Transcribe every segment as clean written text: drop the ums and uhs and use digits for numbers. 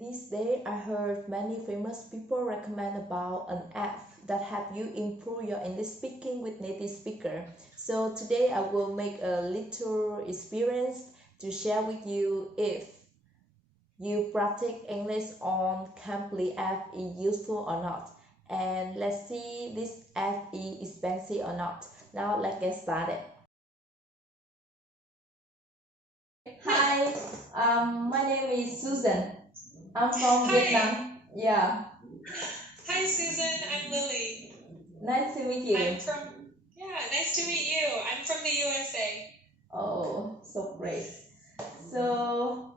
This day I heard many famous people recommend about an app that help you improve your English speaking with native speaker. So today I will make a little experience to share with you if you practice English on Cambly app is useful or not. And let's see this app is expensive or not. Now let's get started. Hi, my name is Susan. I'm from Vietnam. Yeah. Hi, Susan. I'm Lily. Nice to meet you. Nice to meet you. I'm from the USA. Oh, so great. So,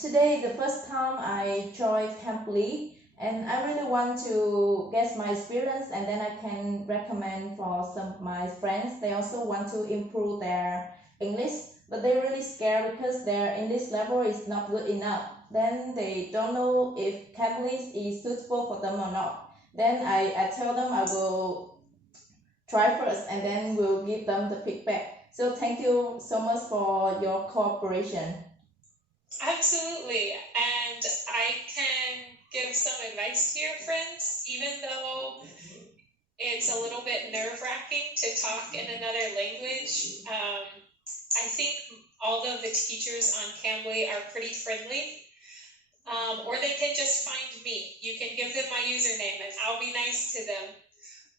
today the first time I joined Cambly, and I really want to get my experience, and then I can recommend for some of my friends. They also want to improve their English, but they're really scared because their English level is not good enough. Then they don't know if Cambly is suitable for them or not. Then I tell them I will try first, and then we'll give them the feedback. So thank you so much for your cooperation. Absolutely. And I can give some advice to your friends, even though it's a little bit nerve-wracking to talk in another language. I think all of the teachers on Cambly are pretty friendly. Or they can just find me. You can give them my username and I'll be nice to them.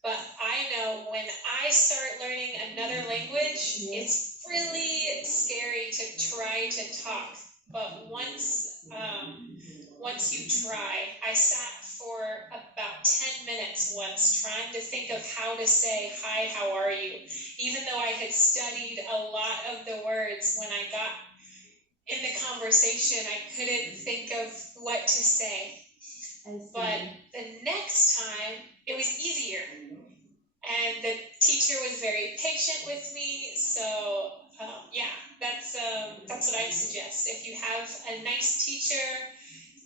But I know when I start learning another language, it's really scary to try to talk. But once you try, I sat for about 10 minutes once trying to think of how to say, hi, how are you? Even though I had studied a lot of the words, when I got in the conversation, I couldn't think of what to say. But the next time, it was easier. And the teacher was very patient with me. So, that's what I suggest. If you have a nice teacher,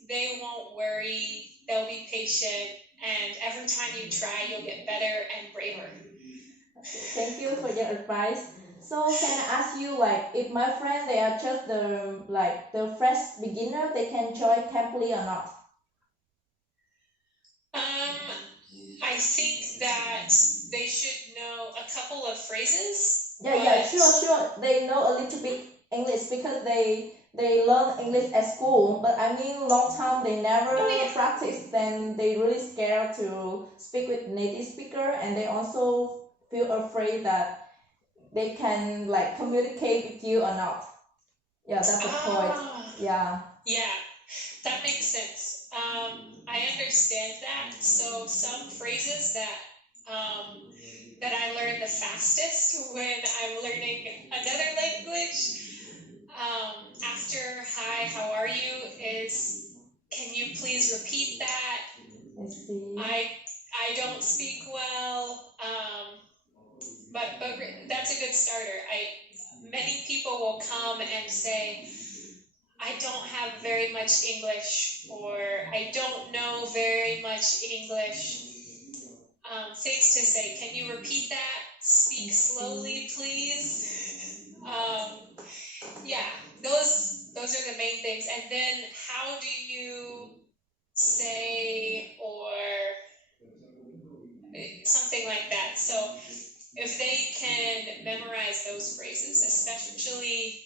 they won't worry. They'll be patient. And every time you try, you'll get better and braver. Thank you for your advice. So can I ask you, like, if my friend they are just the fresh beginner, they can join Cambly or not? I think that they should know a couple of phrases. Yeah, sure. They know a little bit English because they learn English at school. But I mean, long time they never practice. Then they really scared to speak with native speaker, and they also feel afraid that they can like communicate with you or not. Yeah, that's the point. Yeah. Yeah, that makes sense. I understand that. So some phrases that I learn the fastest when I'm learning another language, after hi, how are you, is can you please repeat that? I see. I don't speak well, but that's a good starter. Many people will come and say, I don't have very much English, or I don't know very much English. Things to say. Can you repeat that? Speak slowly, please. Those are the main things. And then how do you say, or something like that. So if they can memorize those phrases, especially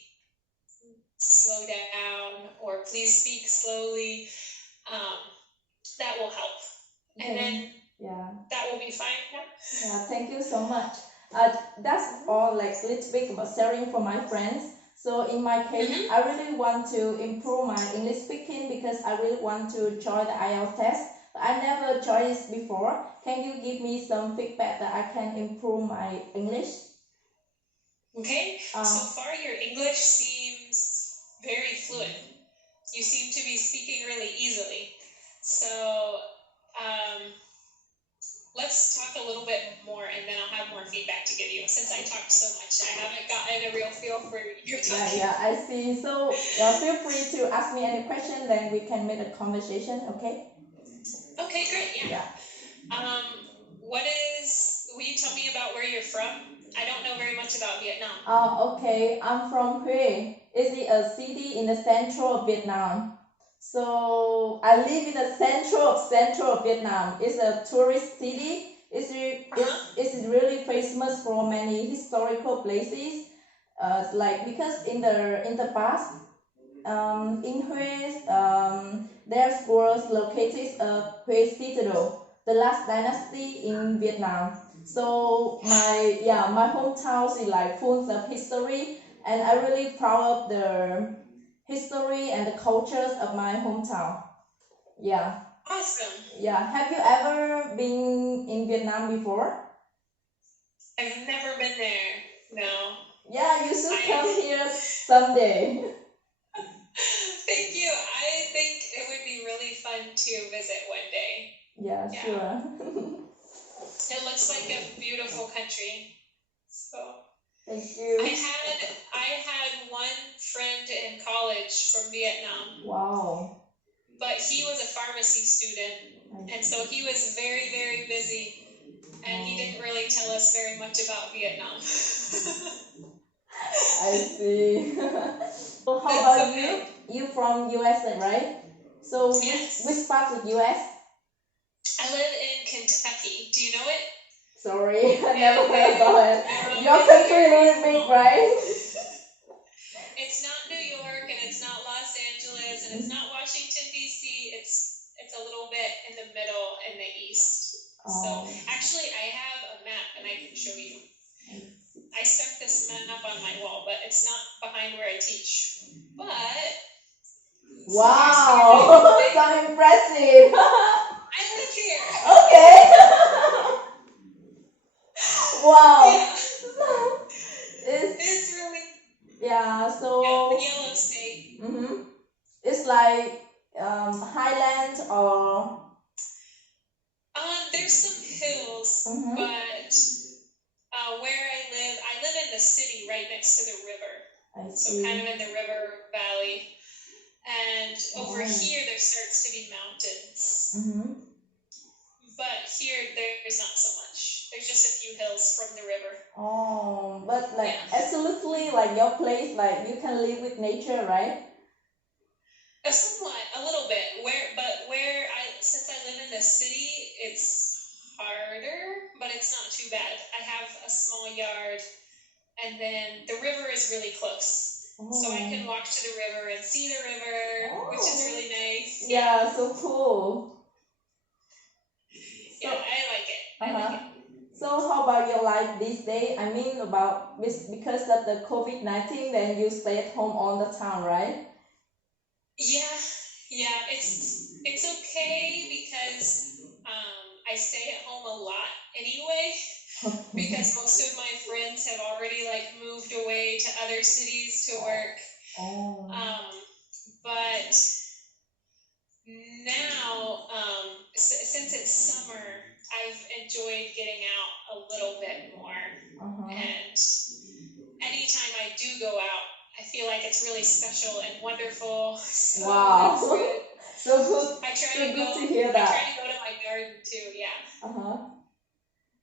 slow down or please speak slowly, that will help. Okay. And then that will be fine. Yeah, thank you so much. That's all like little bit about sharing for my friends. So in my case, I really want to improve my English speaking because I really want to join the IELTS test. But I never joined it before. Can you give me some feedback that I can improve my English? Okay, so far your English seems very fluent. You seem to be speaking really easily. So let's talk a little bit more, and then I'll have more feedback to give you. Since I talked so much, I haven't gotten a real feel for your talking. Yeah, I see. So feel free to ask me any question, then we can make a conversation, okay? Okay, great, yeah. Will you tell me about where you're from? I don't know very much about Vietnam. Okay, I'm from Huế. It's a city in the central of Vietnam. So I live in the central of Vietnam. It's a tourist city. It's really famous for many historical places. Like because in the past, in Hue, there was located a Hue Citadel, the last dynasty in Vietnam. So my hometown is like full of history, and I'm really proud of the history and the cultures of my hometown. Yeah. Awesome. Yeah. Have you ever been in Vietnam before? I've never been there. No. Yeah, you should come here someday. Thank you. I think it would be really fun to visit one day. Yeah, sure. It looks like a beautiful country. So thank you. I had one friend in college from Vietnam. Wow. But he was a pharmacy student, and so he was very, very busy, and he didn't really tell us very much about Vietnam. I see. So how about you? You from US, right? So yes. which part of US? I live in Kentucky. Do you know it? Sorry, I never heard about it. Your country is really big, right? It's not New York, and it's not Los Angeles, and it's not Washington, D.C. It's a little bit in the middle in the east. So actually, I have a map, and I can show you. I stuck this map on my wall, but it's not behind where I teach. But wow, so impressive. I live here. Okay. Wow. Yeah. It's really. Yeah. So. Yeah, the yellow state. It's like highland or. There's some hills, but where I live in the city right next to the river. I see. So kind of in the river valley. And over here there starts to be mountains. But here there's not so much. There's just a few hills from the river. Oh, but like absolutely like your place, like you can live with nature, right? Somewhat, a little bit. Since I live in the city, it's harder, but it's not too bad. I have a small yard, and then the river is really close. So I can walk to the river and see the river, which is really nice. Yeah, so cool. Yeah, I like it. I like it. So how about your life these days? I mean, because of the COVID-19, then you stay at home all the time, right? Yeah, it's okay because I stay at home a lot anyway, because most of my friends have already like moved away to other cities to work. But now, since it's summer, I've enjoyed getting out a little bit more, and anytime I do go out, I feel like it's really special and wonderful. So wow. That's good. So good. I try so to good go. to hear that. I try to go to my garden too. Yeah.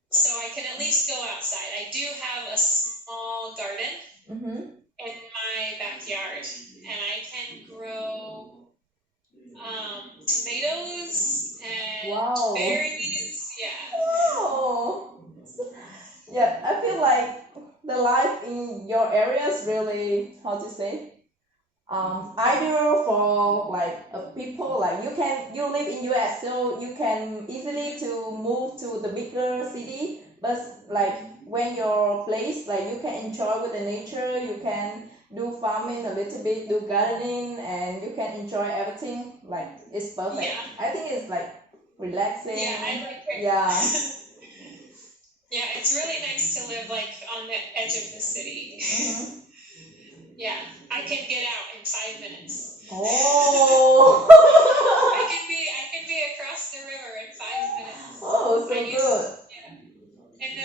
So I can at least go outside. I do have a small garden in my backyard, and I can grow tomatoes and berries. Yeah. Wow. Yeah, I feel like the life in your area is really, how to say, ideal for like people like you live in US, so you can easily to move to the bigger city, but like when your place like you can enjoy with the nature, you can do farming a little bit, do gardening, and you can enjoy everything. Like it's perfect. Yeah. I think it's like relaxing. Yeah, I like it. Yeah. Yeah, it's really nice to live like on the edge of the city. Yeah, I can get out in 5 minutes. Oh. I can be across the river in 5 minutes. Oh, so good. Yeah. And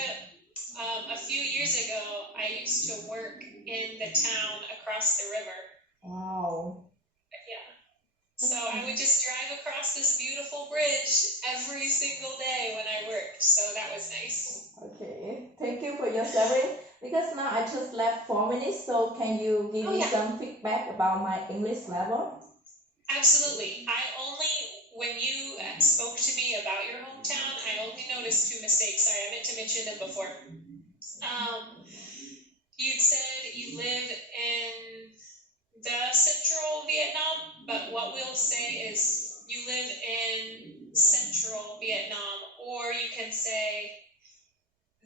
a few years ago, I used to work in the town across the river. Wow. Yeah. So I would just drive across this beautiful bridge every single day when I worked. So that was nice. Okay. Thank you for your sharing. Because now I just left 4 minutes, so can you give me some feedback about my English level? Absolutely. When you spoke to me about your hometown, I only noticed two mistakes. Sorry, I meant to mention them before. You'd said you live in the central Vietnam, but what we'll say is you live in central Vietnam, or you can say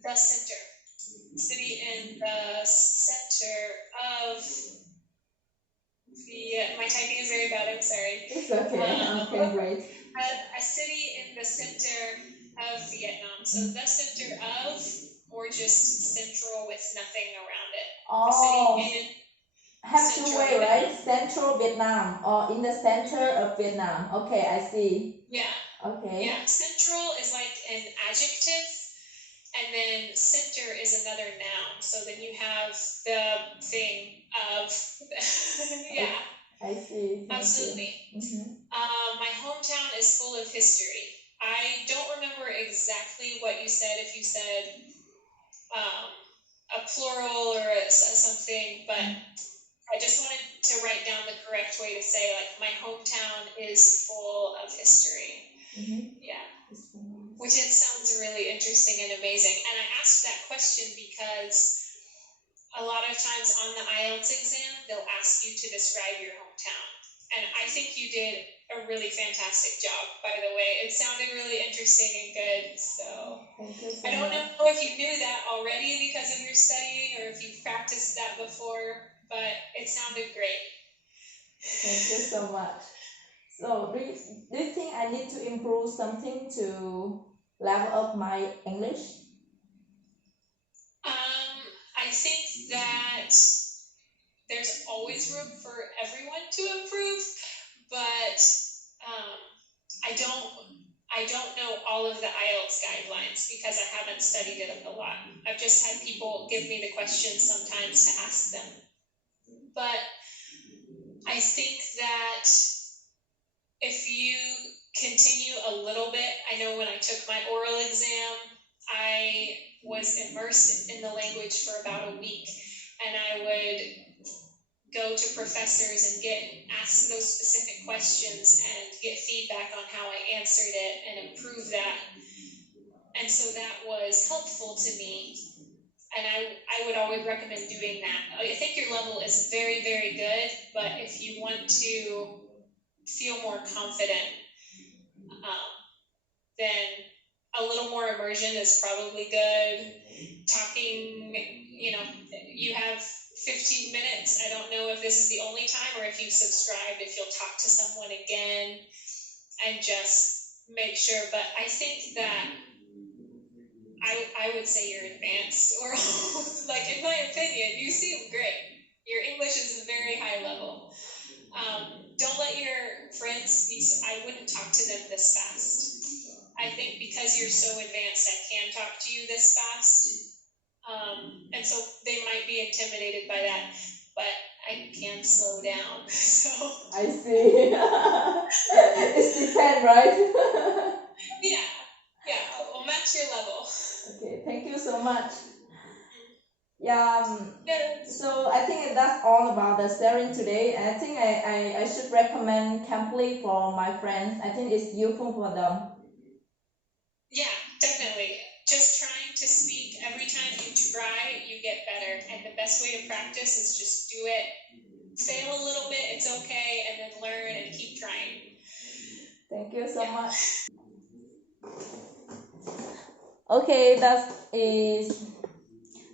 the center. City in the center of my typing is very bad, I'm sorry. It's okay, okay, great. A city in the center of Vietnam. So the center of, or just central with nothing around it. Oh, a city in have to wait, right? Central Vietnam or in the center of Vietnam. Okay, I see. Yeah. Okay. Yeah, central is like an adjective, and then center is another noun. So then you have the thing of, yeah. I see. Absolutely. My hometown is full of history. I don't remember exactly what you said, if you said a plural or something, but I just wanted to write down the correct way to say, like, my hometown is full of history. Yeah. Which it sounds really interesting and amazing. And I asked that question because a lot of times on the IELTS exam, they'll ask you to describe your hometown. And I think you did a really fantastic job, by the way. It sounded really interesting and good. So I don't know if you knew that already because of your studying or if you practiced that before, but it sounded great. Thank you so much. So do you think I need to improve something to level up my English? I think that there's always room for everyone to improve, but I don't know all of the IELTS guidelines because I haven't studied it a lot. I've just had people give me the questions sometimes to ask them. But I think that if you continue a little bit, I know when I took my oral exam, I was immersed in the language for about a week, and I would go to professors and get asked those specific questions and get feedback on how I answered it and improve that. And so that was helpful to me. And I would always recommend doing that. I think your level is very, very good, but if you want to feel more confident, then a little more immersion is probably good. Talking, you have 15 minutes. I don't know if this is the only time or if you've subscribed, if you'll talk to someone again and just make sure. But I think that I would say you're advanced, or like, in my opinion, you seem great. Your English is a very high level. Don't let your friends I wouldn't talk to them this fast. I think because you're so advanced, I can talk to you this fast. And so they might be intimidated by that, but I can slow down. So I see. It depends, right? Yeah, I'll match your level. Okay, thank you so much. So I think that's all about the sharing today. And I think I should recommend Cambly for my friends. I think it's useful for them. Yeah, definitely. Just trying to speak. Every time you try, you get better. And the best way to practice is just do it. Fail a little bit, it's okay, and then learn and keep trying. Thank you so much. Okay, that is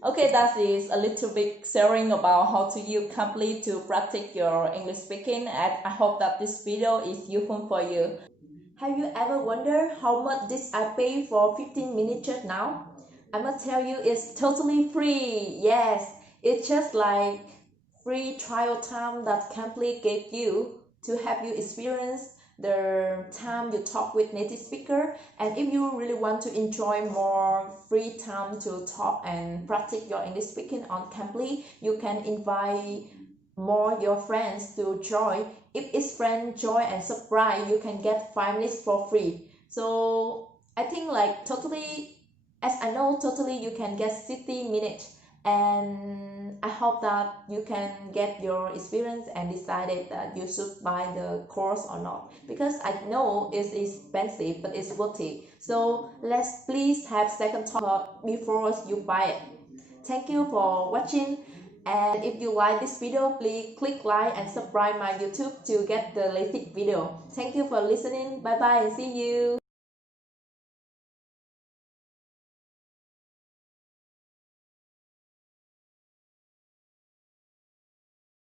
a little bit sharing about how to use Cambly to practice your English speaking, and I hope that this video is useful for you. Have you ever wondered how much did I pay for 15 minutes just now? I must tell you, it's totally free. Yes, it's just like free trial time that Cambly gave you to help you experience the time you talk with native speaker. And if you really want to enjoy more free time to talk and practice your English speaking on Cambly, you can invite more your friends to join. If each friend join and subscribe, you can get 5 minutes for free. So I think like totally, as I know, totally you can get 60 minutes. and I hope that you can get your experience and decided that you should buy the course or not, because I know it's expensive but it's worth it. So let's please have second thought before you buy it. Thank you for watching, and if you like this video, please click like and subscribe my YouTube to get the latest video. Thank you for listening. Bye bye and see you.